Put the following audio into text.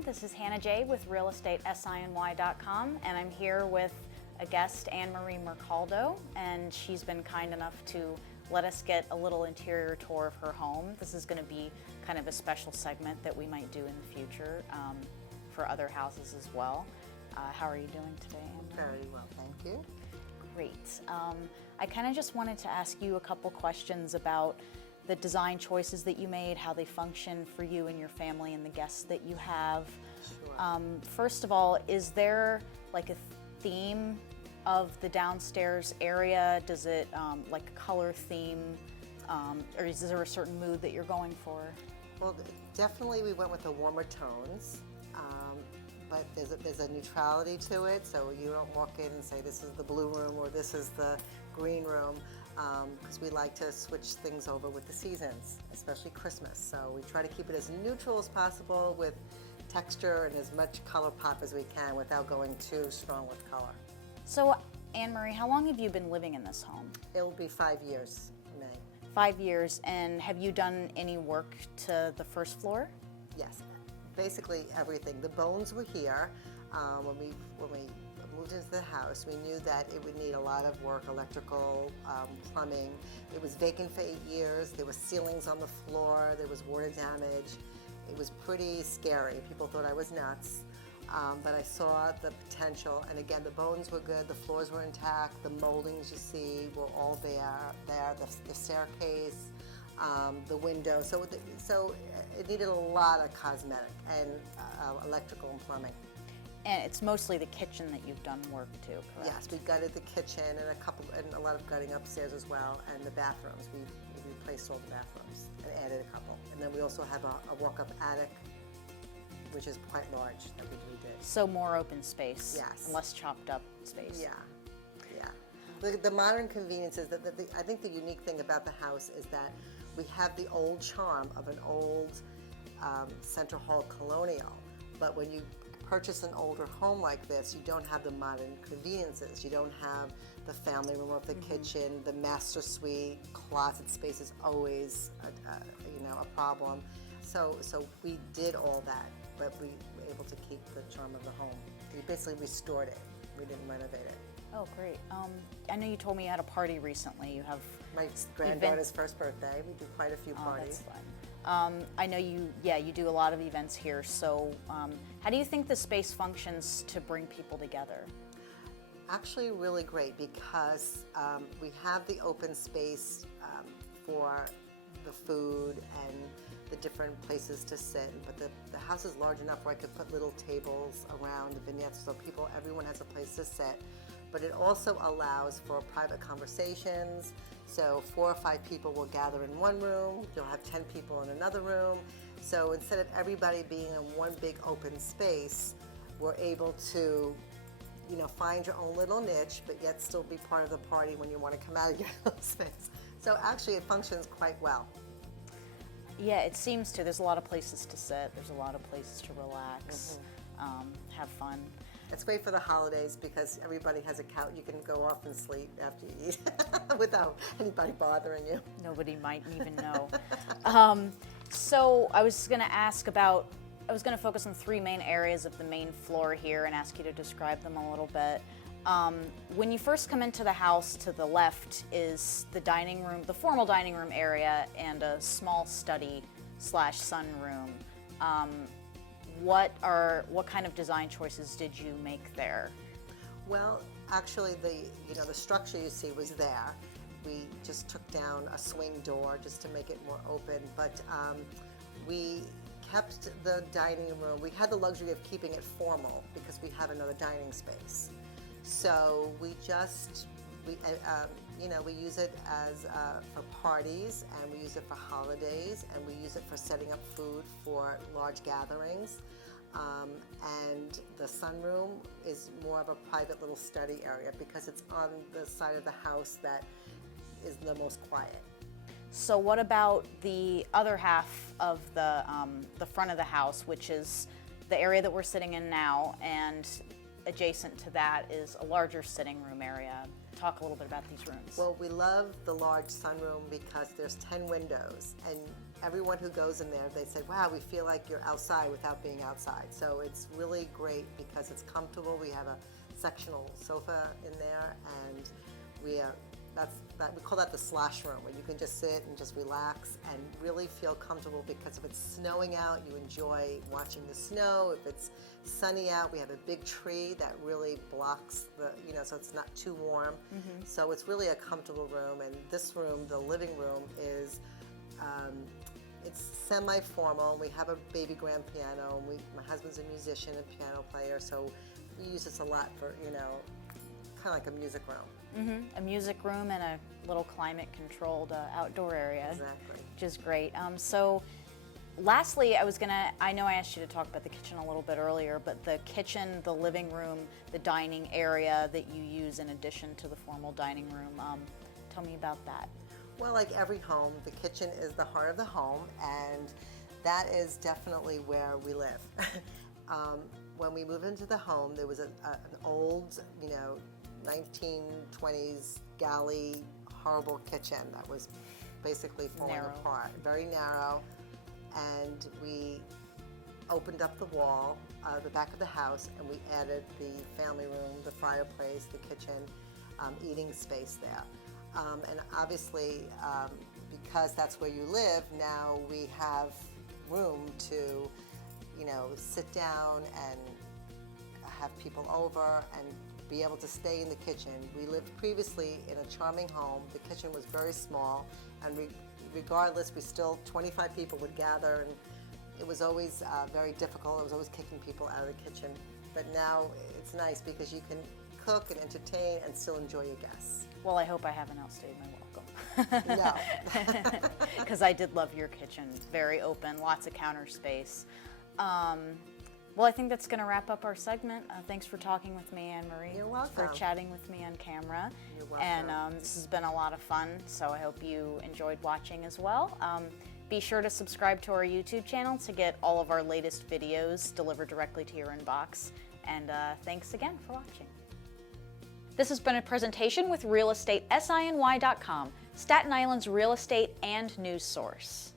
everyone. This is Hannah J. with realestatesiny.com, and I'm here with a guest, Anne-Marie Mercaldo, and she's been kind enough to let us get a little interior tour of her home. This is going to be kind of a special segment that we might do in the future for other houses as well. How are you doing today, Anne-Marie? Very well, thank you. Great. I kind of just wanted to ask you a couple questions about the design choices that you made, how they function for you and your family and the guests that you have. Sure. First of all, is there like a theme of the downstairs area? Does it like a color theme, or is there a certain mood that you're going for? Well, definitely we went with the warmer tones, but there's a neutrality to it, so you don't walk in and say this is the blue room or this is the green room, because we like to switch things over with the seasons, especially Christmas. So we try to keep it as neutral as possible with texture and as much color pop as we can without going too strong with color. So, Anne-Marie, how long have you been living in this home? It will be 5 years in May. 5 years, and have you done any work to the first floor? Yes, basically everything. The bones were here. When we moved into the house, we knew that it would need a lot of work, electrical, plumbing. It was vacant for 8 years. There were ceilings on the floor. There was water damage. It was pretty scary. People thought I was nuts. But I saw the potential, and again, the bones were good, the floors were intact, the moldings you see were all there, the staircase, the window. So it needed a lot of cosmetic and electrical and plumbing. And it's mostly the kitchen that you've done work to, correct? Yes, we gutted the kitchen and a lot of gutting upstairs as well, and the bathrooms. We replaced all the bathrooms and added a couple. And then we also have a walk-up attic, which is quite large, that we redid. So more open space. Yes. And less chopped up space. Yeah. The modern conveniences, I think the unique thing about the house is that we have the old charm of an old center hall colonial, but when you purchase an older home like this, you don't have the modern conveniences. You don't have the family room of the kitchen, the master suite, closet space is always a problem. So we did all that, but we were able to keep the charm of the home. We basically restored it. We didn't renovate it. Oh, great. I know you told me you had a party recently. You have My granddaughter's first birthday. We do quite a few parties. That's fun. I know you do a lot of events here. So how do you think the space functions to bring people together? Actually really great, because we have the open space for the food and the different places to sit, but the house is large enough where I could put little tables around the vignettes so everyone has a place to sit. But it also allows for private conversations, so 4 or 5 people will gather in one room, you'll have 10 people in another room. So instead of everybody being in one big open space, we're able to find your own little niche, but yet still be part of the party when you want to come out of your own space. So actually it functions quite well. Yeah, it seems to. There's a lot of places to sit. There's a lot of places to relax, have fun. It's great for the holidays because everybody has a couch. You can go off and sleep after you eat without anybody bothering you. Nobody might even know. So I was going to focus on 3 main areas of the main floor here and ask you to describe them a little bit. When you first come into the house, to the left is the dining room, the formal dining room area, and a small study / sunroom. What kind of design choices did you make there? Well, actually, the structure you see was there. We just took down a swing door just to make it more open, but we kept the dining room. We had the luxury of keeping it formal because we have another dining space. So we use it as for parties, and we use it for holidays, and we use it for setting up food for large gatherings. And the sunroom is more of a private little study area because it's on the side of the house that is the most quiet. So what about the other half of the front of the house, which is the area that we're sitting in now, and adjacent to that is a larger sitting room area? Talk a little bit about these rooms. Well, we love the large sunroom because there's 10 windows, and everyone who goes in there, they say, wow, we feel like you're outside without being outside. So it's really great because it's comfortable. We have a sectional sofa in there, and we call that the slash room, where you can just sit and just relax and really feel comfortable, because if it's snowing out, you enjoy watching the snow. If it's sunny out, we have a big tree that really blocks so it's not too warm. So it's really a comfortable room. And this room, the living room, is it's semi-formal. We have a baby grand piano. My husband's a musician and piano player, so we use this a lot for, kind of like a music room. A music room and a little climate-controlled outdoor area. Exactly. Which is great. So lastly, I know I asked you to talk about the kitchen a little bit earlier, but the kitchen, the living room, the dining area that you use in addition to the formal dining room, tell me about that. Well, like every home, the kitchen is the heart of the home, and that is definitely where we live. When we moved into the home, there was an old, 1920s galley, horrible kitchen that was basically falling apart, very narrow. And we opened up the wall, the back of the house, and we added the family room, the fireplace, the kitchen, eating space there. And obviously, because that's where you live, now we have room to, sit down and have people over and be able to stay in the kitchen. We lived previously in a charming home. The kitchen was very small, and regardless, 25 people would gather, and it was always very difficult. It was always kicking people out of the kitchen. But now it's nice because you can cook and entertain and still enjoy your guests. Well, I hope I haven't outstayed my welcome. No. Because I did love your kitchen. Very open, lots of counter space. Well, I think that's going to wrap up our segment. Thanks for talking with me, Anne-Marie. You're welcome. For chatting with me on camera. You're welcome. And this has been a lot of fun, so I hope you enjoyed watching as well. Be sure to subscribe to our YouTube channel to get all of our latest videos delivered directly to your inbox. And thanks again for watching. This has been a presentation with RealEstateSINY.com, Staten Island's real estate and news source.